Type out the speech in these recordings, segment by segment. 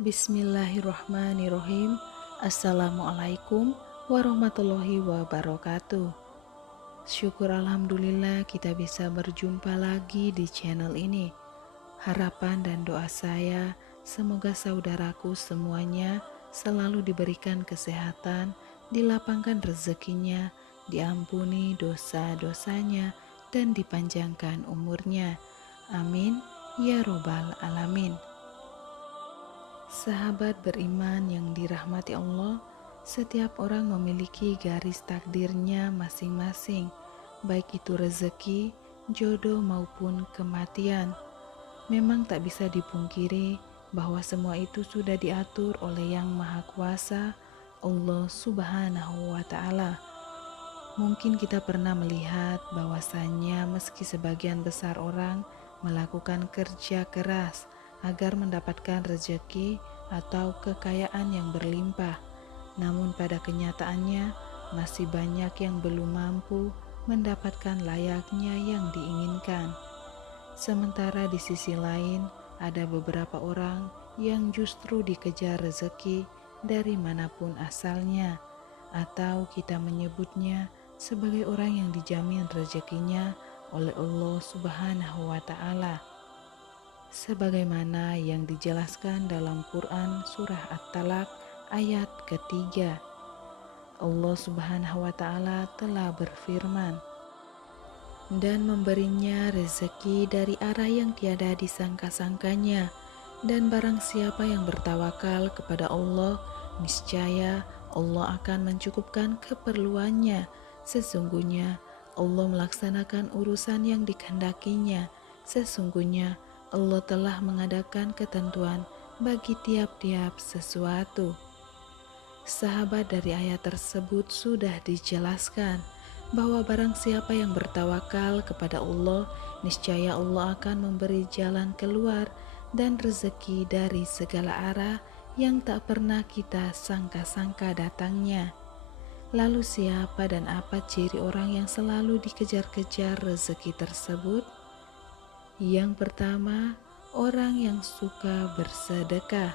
Bismillahirrahmanirrahim. Assalamualaikum warahmatullahi wabarakatuh. Syukur alhamdulillah kita bisa berjumpa lagi di channel ini. Harapan dan doa saya semoga saudaraku semuanya selalu diberikan kesehatan, dilapangkan rezekinya, diampuni dosa-dosanya, dan dipanjangkan umurnya. Amin ya robbal alamin. Sahabat beriman yang dirahmati Allah, setiap orang memiliki garis takdirnya masing-masing, baik itu rezeki, jodoh maupun kematian. Memang tak bisa dipungkiri bahwa semua itu sudah diatur oleh Yang Maha Kuasa, Allah Subhanahu wa Ta'ala. Mungkin kita pernah melihat bahwasannya meski sebagian besar orang melakukan kerja keras agar mendapatkan rezeki atau kekayaan yang berlimpah, namun pada kenyataannya masih banyak yang belum mampu mendapatkan layaknya yang diinginkan. Sementara di sisi lain, ada beberapa orang yang justru dikejar rezeki dari manapun asalnya, atau kita menyebutnya sebagai orang yang dijamin rezekinya oleh Allah Subhanahu wa Ta'ala. Sebagaimana yang dijelaskan dalam Quran Surah At-Talaq ayat ketiga, Allah Subhanahu wa Ta'ala telah berfirman, dan memberinya rezeki dari arah yang tiada disangka-sangkanya, dan barang siapa yang bertawakal kepada Allah, niscaya Allah akan mencukupkan keperluannya. Sesungguhnya Allah melaksanakan urusan yang dikehendakinya. Sesungguhnya Allah telah mengadakan ketentuan bagi tiap-tiap sesuatu. Sahabat, dari ayat tersebut sudah dijelaskan bahwa barang siapa yang bertawakal kepada Allah, niscaya Allah akan memberi jalan keluar dan rezeki dari segala arah yang tak pernah kita sangka-sangka datangnya. Lalu siapa dan apa ciri orang yang selalu dikejar-kejar rezeki tersebut? Yang pertama, orang yang suka bersedekah.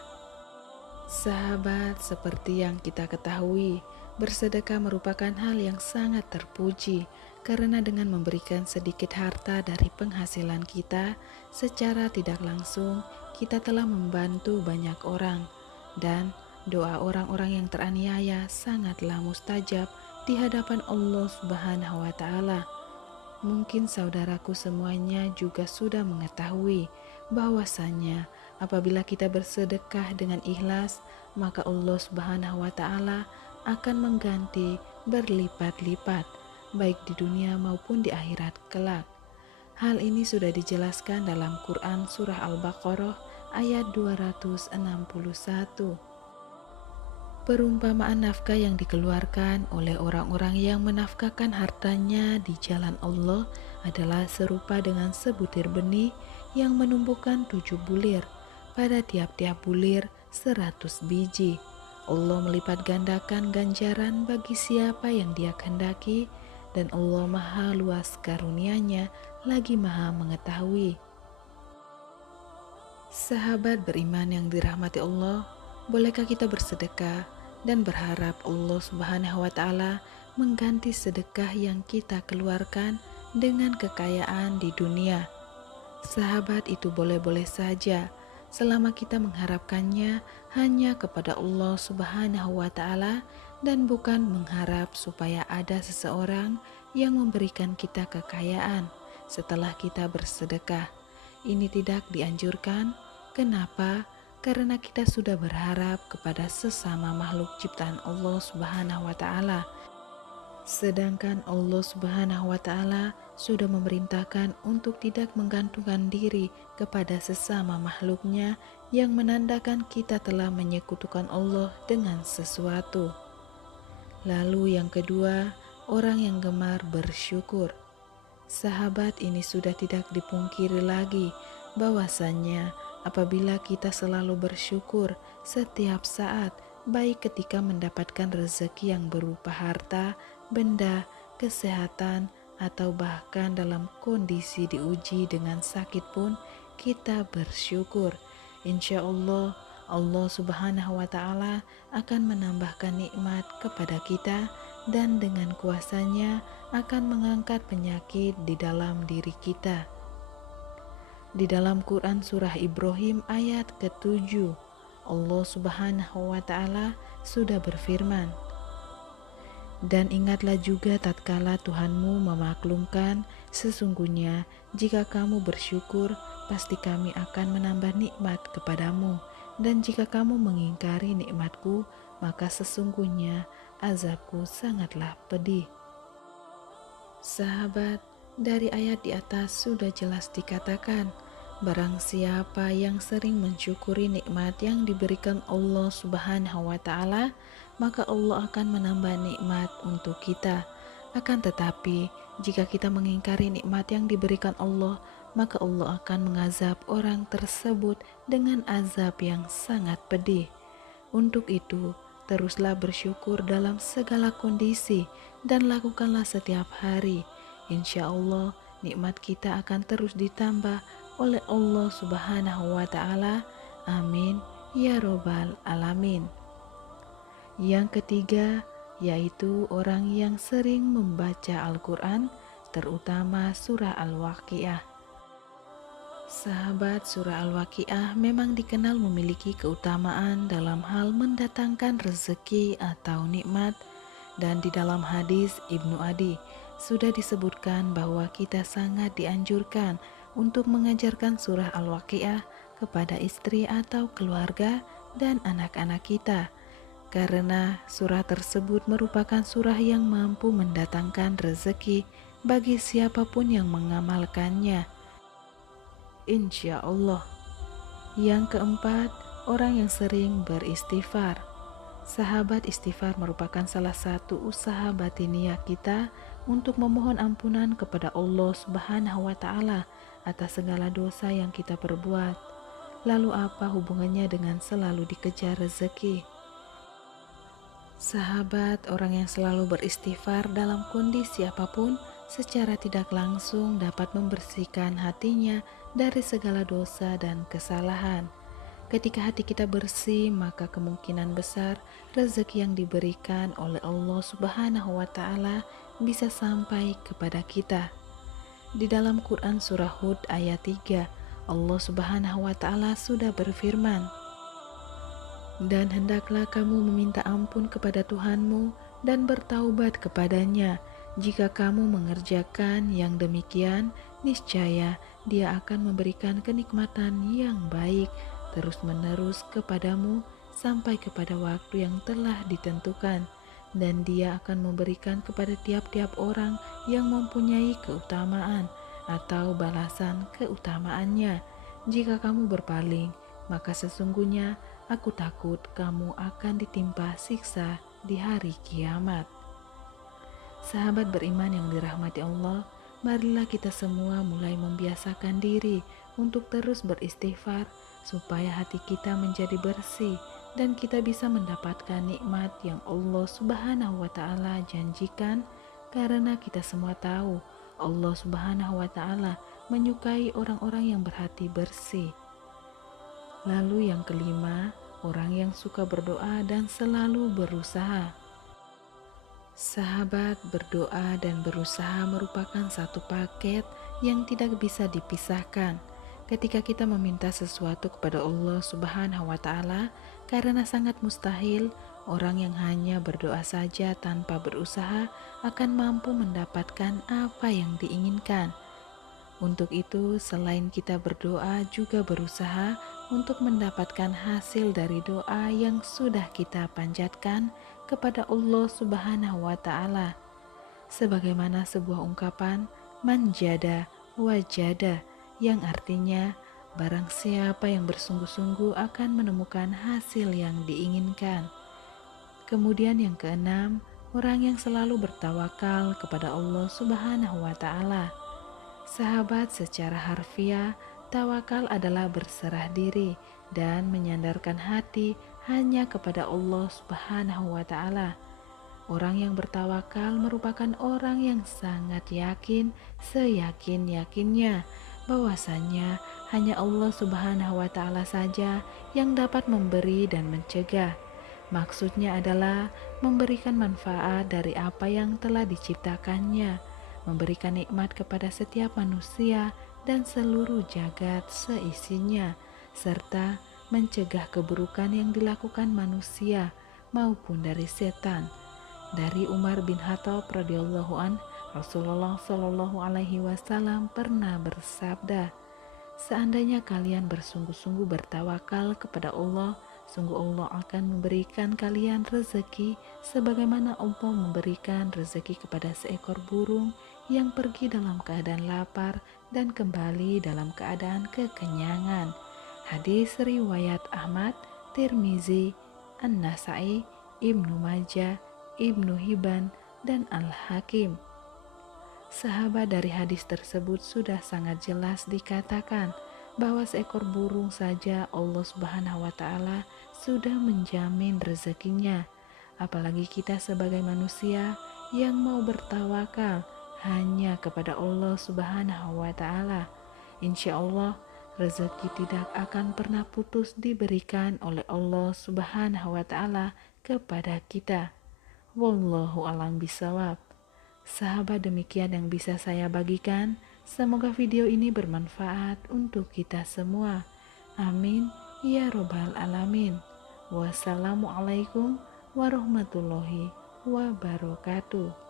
Sahabat, seperti yang kita ketahui, bersedekah merupakan hal yang sangat terpuji karena dengan memberikan sedikit harta dari penghasilan kita, secara tidak langsung kita telah membantu banyak orang, dan doa orang-orang yang teraniaya sangatlah mustajab di hadapan Allah Subhanahu wa Ta'ala. Mungkin saudaraku semuanya juga sudah mengetahui bahwasannya apabila kita bersedekah dengan ikhlas, maka Allah Subhanahu wa Ta'ala akan mengganti berlipat-lipat, baik di dunia maupun di akhirat kelak. Hal ini sudah dijelaskan dalam Quran Surah Al-Baqarah ayat 261. Perumpamaan nafkah yang dikeluarkan oleh orang-orang yang menafkahkan hartanya di jalan Allah adalah serupa dengan sebutir benih yang menumbuhkan 7 bulir. Pada tiap-tiap bulir 100 biji. Allah melipat gandakan ganjaran bagi siapa yang Dia kehendaki, dan Allah maha luas karunia-Nya lagi maha mengetahui. Sahabat beriman yang dirahmati Allah, bolehkah kita bersedekah dan berharap Allah Subhanahu wa Ta'ala mengganti sedekah yang kita keluarkan dengan kekayaan di dunia? Sahabat, itu boleh-boleh saja selama kita mengharapkannya hanya kepada Allah Subhanahu wa Ta'ala dan bukan mengharap supaya ada seseorang yang memberikan kita kekayaan setelah kita bersedekah. Ini tidak dianjurkan. Kenapa? Karena kita sudah berharap kepada sesama makhluk ciptaan Allah Subhanahu wa Ta'ala. Sedangkan Allah Subhanahu wa Ta'ala sudah memerintahkan untuk tidak menggantungkan diri kepada sesama makhluknya, yang menandakan kita telah menyekutukan Allah dengan sesuatu. Lalu yang kedua, orang yang gemar bersyukur. Sahabat, ini sudah tidak dipungkiri lagi bahwasannya apabila kita selalu bersyukur setiap saat, baik ketika mendapatkan rezeki yang berupa harta, benda, kesehatan, atau bahkan dalam kondisi diuji dengan sakit pun kita bersyukur. Insya Allah Allah Subhanahu wa Ta'ala akan menambahkan nikmat kepada kita, dan dengan kuasa-Nya akan mengangkat penyakit di dalam diri kita. Di dalam Quran surah Ibrahim ayat ke-7, Allah Subhanahu wa Ta'ala sudah berfirman, "Dan ingatlah juga tatkala Tuhanmu memaklumkan, sesungguhnya jika kamu bersyukur, pasti kami akan menambah nikmat kepadamu. Dan jika kamu mengingkari nikmatku, maka sesungguhnya azabku sangatlah pedih." Sahabat, dari ayat di atas sudah jelas dikatakan, barang siapa yang sering mensyukuri nikmat yang diberikan Allah Subhanahu wa Ta'ala, maka Allah akan menambah nikmat untuk kita. Akan tetapi, jika kita mengingkari nikmat yang diberikan Allah, maka Allah akan mengazab orang tersebut dengan azab yang sangat pedih. Untuk itu, teruslah bersyukur dalam segala kondisi dan lakukanlah setiap hari. Insya Allah, nikmat kita akan terus ditambah oleh Allah Subhanahu wa Ta'ala. Amin ya Robbal Alamin. Yang ketiga, yaitu orang yang sering membaca Al-Quran, terutama surah Al-Waqiah. Sahabat, surah Al-Waqiah memang dikenal memiliki keutamaan dalam hal mendatangkan rezeki atau nikmat, dan di dalam hadis Ibnu Adi sudah disebutkan bahwa kita sangat dianjurkan untuk mengajarkan surah Al-Waqiah kepada istri atau keluarga dan anak-anak kita, karena surah tersebut merupakan surah yang mampu mendatangkan rezeki bagi siapapun yang mengamalkannya, insya Allah. Yang keempat, orang yang sering beristighfar. Sahabat, istighfar merupakan salah satu usaha batiniah kita untuk memohon ampunan kepada Allah Subhanahu wa Ta'ala atas segala dosa yang kita perbuat. Lalu apa hubungannya dengan selalu dikejar rezeki? Sahabat, orang yang selalu beristighfar dalam kondisi apapun secara tidak langsung dapat membersihkan hatinya dari segala dosa dan kesalahan. Ketika hati kita bersih, maka kemungkinan besar rezeki yang diberikan oleh Allah Subhanahu wa Ta'ala bisa sampai kepada kita. Di dalam Quran surah Hud ayat 3, Allah Subhanahu wa Ta'ala sudah berfirman, "Dan hendaklah kamu meminta ampun kepada Tuhanmu dan bertaubat kepadanya. Jika kamu mengerjakan yang demikian, niscaya Dia akan memberikan kenikmatan yang baik terus-menerus kepadamu sampai kepada waktu yang telah ditentukan, dan Dia akan memberikan kepada tiap-tiap orang yang mempunyai keutamaan atau balasan keutamaannya. Jika kamu berpaling, maka sesungguhnya Aku takut kamu akan ditimpa siksa di hari kiamat." Sahabat beriman yang dirahmati Allah, marilah kita semua mulai membiasakan diri untuk terus beristighfar supaya hati kita menjadi bersih dan kita bisa mendapatkan nikmat yang Allah Subhanahu wa Ta'ala janjikan, karena kita semua tahu Allah Subhanahu wa Ta'ala menyukai orang-orang yang berhati bersih. Lalu yang kelima, orang yang suka berdoa dan selalu berusaha. Sahabat, berdoa dan berusaha merupakan satu paket yang tidak bisa dipisahkan. Ketika kita meminta sesuatu kepada Allah Subhanahu wa Ta'ala, karena sangat mustahil orang yang hanya berdoa saja tanpa berusaha akan mampu mendapatkan apa yang diinginkan. Untuk itu, selain kita berdoa, juga berusaha untuk mendapatkan hasil dari doa yang sudah kita panjatkan kepada Allah Subhanahu wa Ta'ala. Sebagaimana sebuah ungkapan, manjada wajada, yang artinya barang siapa yang bersungguh-sungguh akan menemukan hasil yang diinginkan. Kemudian yang keenam, orang yang selalu bertawakal kepada Allah Subhanahu wa Ta'ala. Sahabat, secara harfiah, tawakal adalah berserah diri dan menyandarkan hati hanya kepada Allah Subhanahu wa Ta'ala. Orang yang bertawakal merupakan orang yang sangat yakin, seyakin-yakinnya bahwasanya hanya Allah Subhanahu wa Ta'ala saja yang dapat memberi dan mencegah. Maksudnya adalah memberikan manfaat dari apa yang telah diciptakannya, memberikan nikmat kepada setiap manusia dan seluruh jagat seisinya, serta mencegah keburukan yang dilakukan manusia maupun dari setan. Dari Umar bin Khattab radhiyallahu an, Rasulullah Shallallahu alaihi wasallam pernah bersabda, "Seandainya kalian bersungguh-sungguh bertawakal kepada Allah, sungguh Allah akan memberikan kalian rezeki sebagaimana Allah memberikan rezeki kepada seekor burung yang pergi dalam keadaan lapar dan kembali dalam keadaan kekenyangan." Hadis riwayat Ahmad, Tirmizi, An-Nasai, Ibnu Majah, Ibnu Hibban, dan Al-Hakim. Sahabat dari hadis tersebut sudah sangat jelas dikatakan bahwa seekor burung saja Allah Subhanahu wa Ta'ala sudah menjamin rezekinya. Apalagi kita sebagai manusia yang mau bertawakal hanya kepada Allah Subhanahu wa Ta'ala. Insya Allah rezeki tidak akan pernah putus diberikan oleh Allah Subhanahu wa Ta'ala kepada kita. Wallahu a'lam bishawab. Sahabat, demikian yang bisa saya bagikan. Semoga video ini bermanfaat untuk kita semua. Amin ya robbal alamin. Wassalamualaikum warahmatullahi wabarakatuh.